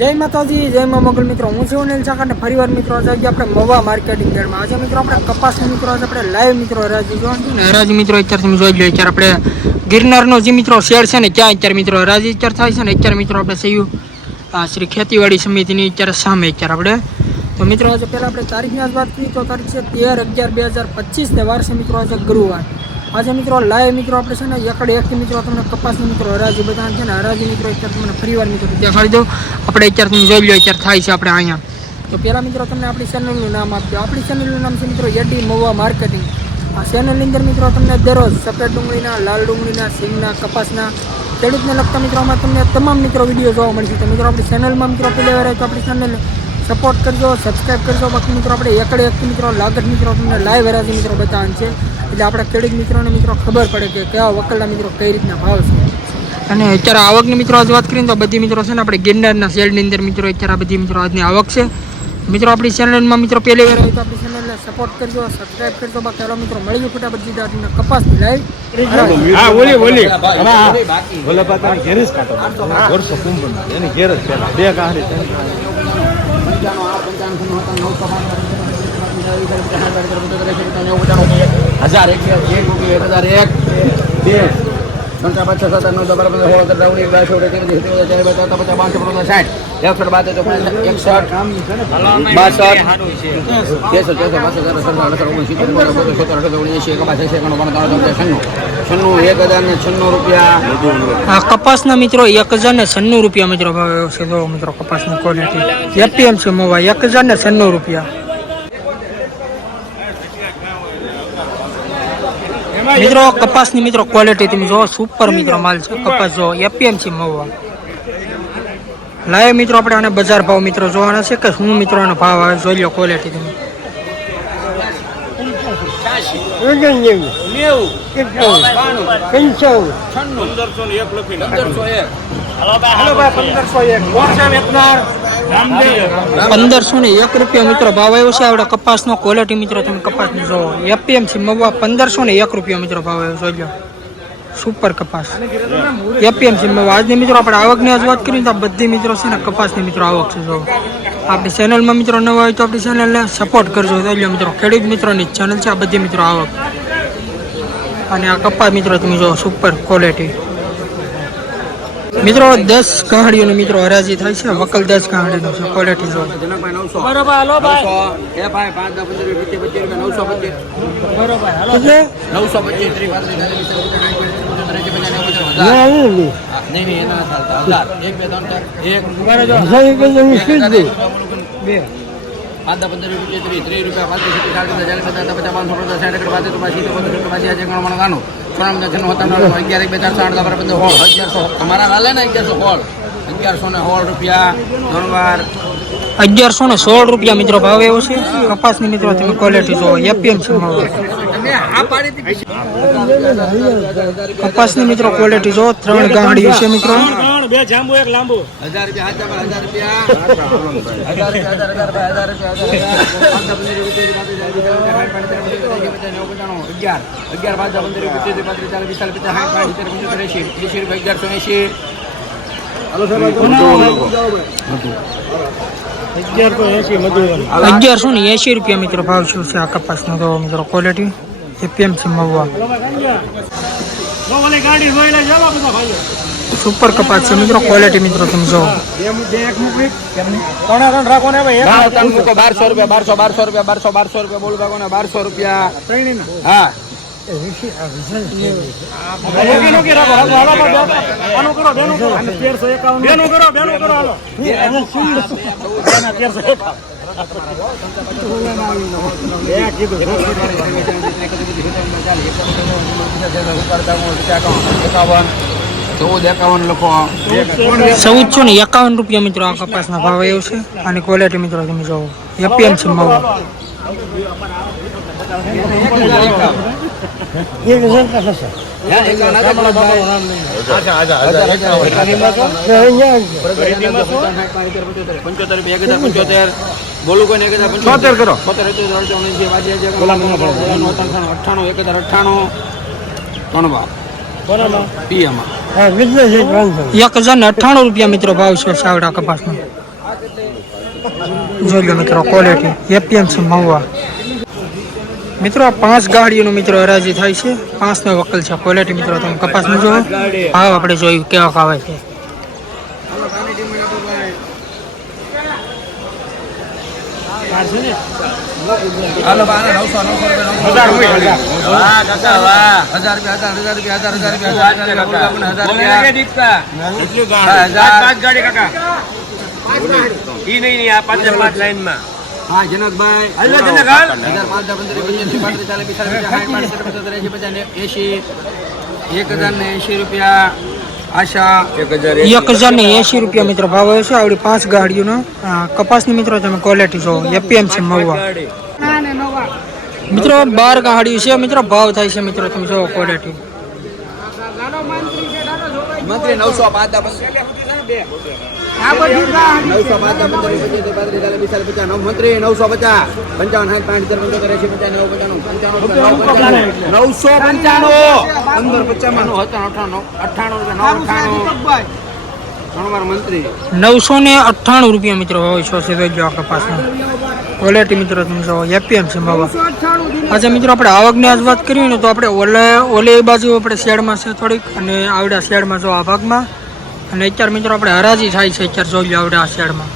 જય માતાજી, જય મા મોગલ મિત્રો. હું છું અનિલ ચાકર ને ફરીવાર મિત્રો, આજે આપણે મવા માર્કેટિંગ યાર્ડમાં આજે મિત્રો આપણે કપાસના મિત્રો, આજે આપણે લાઈવ મિત્રો હરાજી જોવાનું ને. હરાજી મિત્રો અત્યારે તમે જોઈ લો અત્યારે આપણે ગિરનારનો જે મિત્રો શેર છે ને ક્યાં અત્યારે મિત્રો હરાજી અત્યારે થાય છે ને. અત્યારે મિત્રો આપણે સહયું શ્રી ખેતીવાડી સમિતિની અત્યારે સામે અત્યારે આપણે. તો મિત્રો, આજે પહેલાં આપણે તારીખની વાત કરીએ તો તારીખ છે તેર અગિયાર બે હજાર પચીસ ને વાર મિત્રો, આજે ગુરુવાર. આજે મિત્રો લાઈવ મિત્રો આપણે છે ને એકડે એકથી મિત્રો તમને કપાસની મિત્રો હરાજી બધા છે ને હરાજી મિત્રો અત્યારે તમને ફરીવાર મિત્રો દેખાડી દઉં. આપણે અત્યારે તમે જોઈ લો અત્યારે થાય છે આપણે અહીંયા. તો પહેલાં મિત્રો તમને આપણી ચેનલનું નામ આપજો. આપણી ચેનલનું નામ છે મિત્રો એડી મવા માર્કેટિંગ આ ચેનલની અંદર મિત્રો તમને દરરોજ સફેદ ડુંગળીના, લાલ ડુંગળીના સિંગના કપાસના ખેડૂતને લગતા મિત્રોમાં તમને તમામ મિત્રો વીડિયો જોવા મળશે. તો મિત્રો આપણી ચેનલમાં મિત્રો પહેલી વાર તો આપણી ચેનલને સપોર્ટ કરજો સબસ્ક્રાઈબ કરજો. બાકી મિત્રો આપણે એકડે એક મિત્રો લાગત મિત્રો તમને લાઈવ હરાજી મિત્રો બતાવવાનું છે. એટલે આપણા ખેડૂત મિત્રોને મિત્રો ખબર પડે કે કેવા વકલના મિત્રો કઈ રીતના ભાવ છે. અને અત્યારે આવકની મિત્રો આજ વાત કરીએ તો બધી મિત્રો છે ને આપણે ગિરનારના શેડની અંદર મિત્રો અત્યારે આ બધી મિત્રો આજની આવક છે. મિત્રો આપણી ચેનલમાં મિત્રો પહેલી વાર આવી તો આપણી ચેનલને સપોર્ટ કરજો સબસ્ક્રાઇબ કરજો. બાકી ચાલો મિત્રો મળી ગયું ફટાફટ સીધા તમને કપાસ લાઈવ હા. ઓલી ઓલી ભલે પાતા ઘેર જ કાઢો વર્ષો કુંભ એની ઘેર જ પહેલા. બે કાહરી હજાર એક એક હજાર એક, બે. ત્રણ પાંચ છ સાત, આઠ, નવ, દસ, બાર, પંદર, સોળ, સત્તર ઓગણીસ બાવીસ ચોવીસ ત્રેવીસ ચોવીસ ચાલીસ, પચાસ પચાસ બાવન છપ્પન, સાઠ. એકસઠ બાસઠ ચોપન એકસઠ બાસઠ ત્રેસઠ ચોસઠ પાસઠ સત્તર સત્તર અઢાર ઓગણીસ સિત્તેર, અઢાર ઓગણીસ એંશી છસો એકાણું ત્રણ ત્રણ છન્નું. છન્નું, એક હજાર ને છન્નું રૂપિયા. આ કપાસના મિત્રો, એક હજાર ને છન્નું રૂપિયા મિત્રો ભાવ એવો છે. જોવો મિત્રો, કપાસની ક્વોલિટી છે મોવા એક હજાર ને છન્નું રૂપિયા. મિત્રો, કપાસની મિત્રો ક્વોલિટી તમે જો સુપર મિત્રો માલ છે. કપાસ જો છે મોવા. લાય મિત્રો આપણે આને બજાર ભાવ મિત્રો જોવાના છે કે શું મિત્રો ભાવ આવે, જોઈ લો ક્વોલિટી તમે. પંદરસો એક. પંદરસો ને એક રૂપિયા મિત્રો ભાવ આવ્યો છે. આપણે કપાસનો ક્વોલિટી મિત્રો તમે કપાસની જોવો એપીએમસી મગવા પંદરસો ને એક રૂપિયા મિત્રો ભાવ આવ્યો જોઈ લો સુપર કપાસ. એપીએમસી મગવા. આજની મિત્રો આપણે આવકની આજ વાત કરીએ તો આ બધી મિત્રો છે ને કપાસની મિત્રો આવક છે જો. આપણી ચેનલમાં મિત્રો નવા હોય તો આપણી ચેનલને સપોર્ટ કરજો. જોઈ લો મિત્રો ખેડૂત મિત્રોની ચેનલ છે આ બધી મિત્રો આવક. અને આ કપ્પા મિત્રો તમે જો સુપર ક્વોલિટી મિત્રો દસ ગાડીઓની મિત્રો હરાજી થાય છે. વકલ દસ ગાડીનું છે ક્વોલિટી જો બરોબર હાલો ભાઈ. એ ભાઈ પાંચ પંદર રૂપિયા ત્રીસ ત્રણ પાંચ રૂપિયા પાંત્રીસ સિત્તેર ચાલીસ ચાલીસ પચાસ પચાસ પાંચસો સાઠ પાંત્રીસ રૂપિયા પંદર રૂપિયા આજે ગણવાનું ગાનું છન્નું અગિયાર એક બે ચાર આઠ દસ પંદર સોળ અગિયારસો તમારા હાલે ને અગિયારસો અગિયારસો ને સોળ રૂપિયા ઘણવાર વાર અગિયારસો ને સોળ રૂપિયા મિત્રો ભાવ એવો છે કપાસની મિત્રો તમે ક્વોલિટી જોવો એપીએમસી માં તમે આ પાડી હતી કપાસની મિત્રો ક્વોલિટી જો ત્રણ ગાંડી છે મિત્રો બે જાંબુ એક લાંબુ હજાર રૂપિયા હજાર રૂપિયા હજાર રૂપિયા અગિયારસો ને અગિયાર તો એસી ને એંશી રૂપિયા મિત્રો ભાવ શું છે આ કપાસનો જોવો મિત્રો ક્વોલિટી એપીએમસી મહુવા. સુપર કપાસ છે મિત્રો ક્વોલિટી મિત્રો તમે બાર બારસો રૂપિયા, બારસો બારસો રૂપિયા, બારસો બારસો રૂપિયા બોલ ભાગો ને બારસો રૂપિયા. હા. ચૌદ એકાવન લખો ચૌદસો ને એકાવન રૂપિયા મિત્રો આ કપાસના ભાવ એવું છે. અને ક્વોલિટી મિત્રો તમે જોવો. એપીએમસી મહુવા પંચોતેર રૂપિયા એક હજાર પંચોતેર કરો બોતેર અઠ્ઠાણું એક હજાર અઠ્ઠાણું ત્રણ પીએમાં એક રૂપિયા મિત્રો ભાવ છે સાવડા કપાસનો જોઈ લો મિત્રો ક્વોલિટી એપીએમસી મહુવા. મિત્રો આ પાંચ ગાડીઓનું મિત્રો હરાજી થાય છે. પાંચનો વકલ છે. ક્વોલિટી મિત્રો તમે કપાસનું જુઓ. ભાવ આપણે જોયું કેવા આવે છે. હજાર રૂપિયા હા, જનકભાઈ. હજાર પાંચ હજાર પંદર પંચ્યાસી પાંત્રીસ ચાલીસ પિસ્તાલીસ સાઠ પાંચ પંચોતેર એંશી પચાસ ને એક હજાર ને એસી રૂપિયા આશા. એક હજાર ને એંશી રૂપિયા મિત્રો ભાવ હશે છે આવડી પાંચ ગાડીઓનો. કપાસની મિત્રો તમે ક્વોલિટી જો એપીએમસી મળવા મિત્રો બાર ગાડીઓ છે મિત્રો ભાવ થાય છે મિત્રો તમે જુઓ ક્વોલિટી મંત્રી નવસો પાંચ દા નવસો પાંચ પચીસ પચાસ નવ મંત્રી નવસો પચાસ. પંચાવન સાઠ પાંચ સિત્તેર પંચોતેર એંશી પચાસ નવ પંચાણું. નવસો પંચાણું. પંદર પચાસ અઠાણું. અઠાણું રૂપિયા નવ મંત્રી. નવસો ને અઠ્ઠાણું રૂપિયા મિત્રો હોય છે લો આ કપાસનો. ક્વોલિટી મિત્રો તમે જો એપીએમસી બાબા આજે મિત્રો આપણે આવકની આજ વાત કરીએ ને તો આપણે ઓલે ઓલે એ બાજુ આપણે શેડમાં છે થોડીક અને આવડા શેડમાં જો આ ભાગમાં. અને અત્યારે મિત્રો આપણે હરાજી થાય છે, અત્યારે જોઈ લો આવડે આ શેડમાં.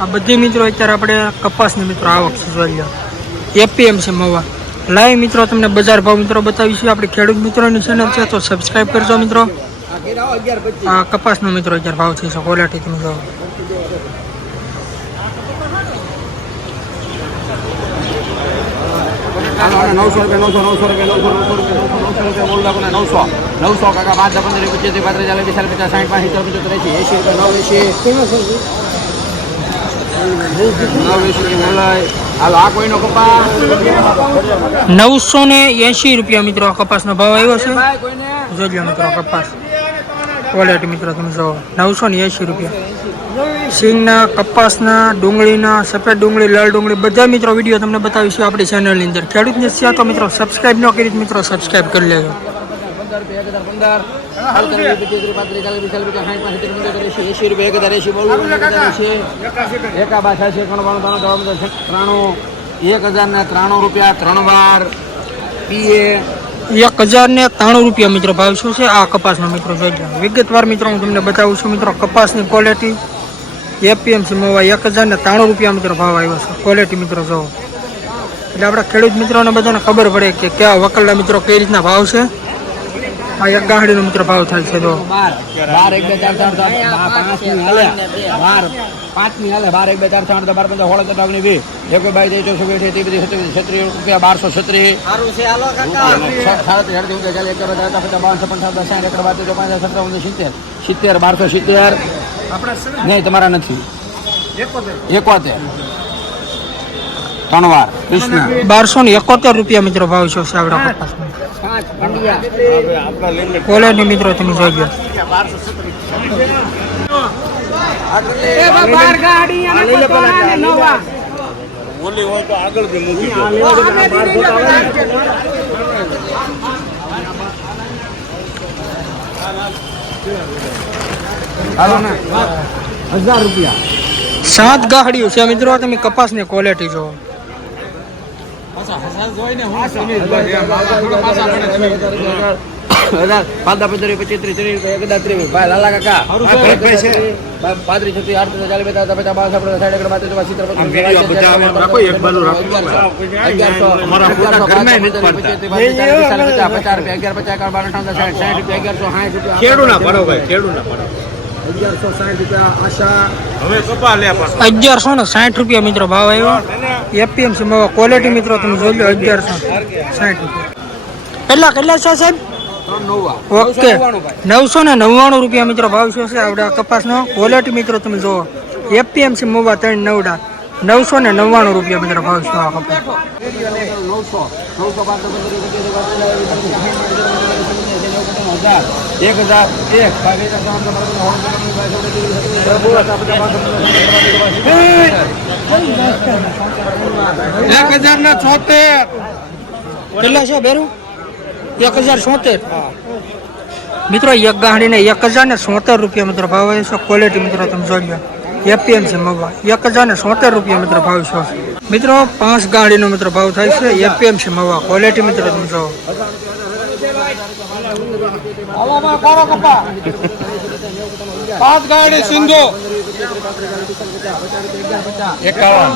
આ બધી મિત્રો અત્યારે આપણે કપાસની મિત્રો આવક છે, જોઈ લો. એપીએમસી મવા. લાઈવ મિત્રો તમને બજાર ભાવ મિત્રો બતાવીશું. આપણે ખેડૂત મિત્રોની ચેનલ છે, તો સબસ્ક્રાઈબ કરજો મિત્રો. આ કપાસનો મિત્રો અત્યારે ભાવ છે ક્વોલિટી તમે જો હાલો, હાલો, નવસો રૂપિયા નવસો નવસો રૂપિયા નવસો નવસો રૂપિયા બોલ લાખો ને નવસો. નવસો કાકા પાંચ પંદર પચીસ ત્રીસ પાંત્રીસ ચાલીસ પિસ્તાલીસ પચાસ સાઠ પાંચ સિત્તેર પંચોતેર એંશી એંશી રૂપિયા નવ એંશી. હાલો આ કોઈનો કપાસ? નવસો ને રૂપિયા મિત્રો કપાસનો ભાવ આવ્યો છે. લો મિત્રો કપાસ. ક્વોલિટી મિત્રો તમે જો નવસો ને એંશી રૂપિયા સિંગના કપાસના ડુંગળીના સફેદ ડુંગળી લાલ ડુંગળી બધા મિત્રો વીડિયો તમને બતાવીશું આપણી ચેનલની અંદર ખેડૂતને છે તો મિત્રો સબસ્ક્રાઈબ ન કરી મિત્રો સબસ્ક્રાઈબ કરી લેજો એક હજાર ને ત્રાણું રૂપિયા ત્રણ વાર પીએ એક હજાર ને ત્રાણું રૂપિયા મિત્રો ભાવ શું છે? આ કપાસનો મિત્રો જોઈ લો. વિગતવાર મિત્રો હું તમને બતાવું છું મિત્રો, કપાસની ક્વોલિટી એપીએમસી મવા એક હજાર ને ત્રાણું રૂપિયા મિત્રો ભાવ આવ્યો છે. ક્વોલિટી મિત્રો જોવો. એટલે આપણા ખેડૂત મિત્રોને બધાને ખબર પડે કે કયા વકલના મિત્રો કઈ રીતના ભાવ છે. આ એક ગાંઠડીનો મિત્રો ભાવ થાય છે તો બાર એક બે ચાર ચાર ચાર બાર પાંચની હાલે. બાર પાંચની હાલે. બાર એક બે ચાર ચાર બાર પંદર હોળ સત્તર ઓગણીસ જે એક બાઈ ચોસઠ વીસ તે બધી છત્રીસ રૂપિયા બારસો છત્રી સાડત્રીસ ચાલે એક બધા હતા પચાસ બાવન સાઠ એકડ બાર પાંચ સત્તર ઓગણીસ સિત્તેર. સિત્તેર બારસો સિત્તેર. નહીં તમારા નથી. એકોતેર. ત્રણ વાર. કૃષ્ણ. બારસો ને એકોતેર રૂપિયા મિત્રો ભાવ છે સાવડા ક્વોલિટી મિત્રો તમે જોઈ ગયો હજાર રૂપિયા. સાત ગાડીઓ છે મિત્રો તમે કપાસની ક્વોલિટી જોવો પાંદા પંદર પચીસ ત્રીસ ત્રીસ એક ત્રીસ ભાઈ લાલા કાકા પાંત્રીસ છત્રીસ આઠ ચાલીસ પચાસ એકડ બાત્રીસ સિત્તેર અગિયારસો ને સાઠ રૂપિયા મિત્રો ભાવ આવ્યો. એપીએમસી માં ક્વોલિટી મિત્રો તમે જોઈ લો અગિયારસો સાઠ રૂપિયા. કેટલા કેટલા છે સાહેબ? ઓકે. નવસો ને નવ્વાણું રૂપિયા મિત્રો ભાવ શું છે? આવડા કપાસનો. ક્વોલિટી મિત્રો તમે જુઓ. એપીએમસી મોવા ત્રણ નવડા. નવસો ને નવ્વાણું રૂપિયા મિત્રો ભાવ છે આ કપાસ? એક હજાર એક એક ને છોતેર કેટલા છે બેરું એક હજાર સોતેર મિત્રો, એક ગાંડીને એક હજાર ને સોતેર રૂપિયા મિત્રો ભાવ છે. ક્વોલિટી મિત્રો તમે જોઈ લો. એપીએમસી મવા એક હજાર ને સોતેર રૂપિયા મિત્રો ભાવ છે. મિત્રો, પાંચ ગાડીનો મિત્રો ભાવ થાય છે. એપીએમસી મવા ક્વોલિટી મિત્રો તમે જો પાંચ ગાડી સિંધુ એકાવન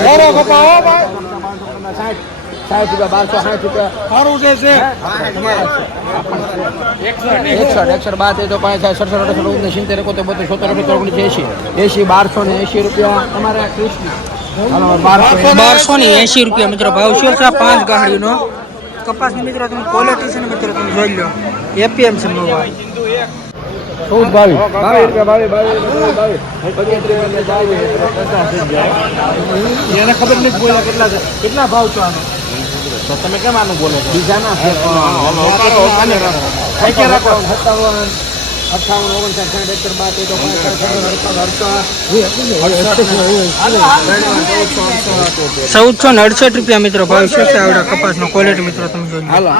બોલો કપા હો ભાઈ સાઠ રૂપિયા બારસો સાઠ રૂપિયા. સારું છે છે. એકસઠ એકસઠ બાદ એ તો પાંચ થાય સડસઠ અડસઠ ઓગણીસ સિત્તેર એકોતેર બોતેર સોતેર અઠોતેર ઓગણીસ એસી એસી બારસો ને એસી રૂપિયા તમારે કૃષ્ણ બારસો ને એસી રૂપિયા મિત્રો ભાવ છે આ પાંચ ગાડીનો કપાસની મિત્રો તમે ક્વોલિટી છે ને મિત્રો તમે જોઈ લો. એપીએમસી મવા ચૌદ બાવીસ. બાવીસ રૂપિયા બાવીસ બાવીસ બાવીસ બાવીસ. એને ખબર નથી બોલ્યા કેટલા છે. કેટલા ભાવ છો આનો? તો તમે કેમ આનું બોલો છો બીજાના અઠાવન ઓગણસાઠ સાઠ એકસઠ બાર તેર ચોપન ચૌદસો ને અડસઠ રૂપિયા મિત્રો ભાવ છે આવડા કપાસનો ક્વોલિટી મિત્રો તમે જોઈ હાલો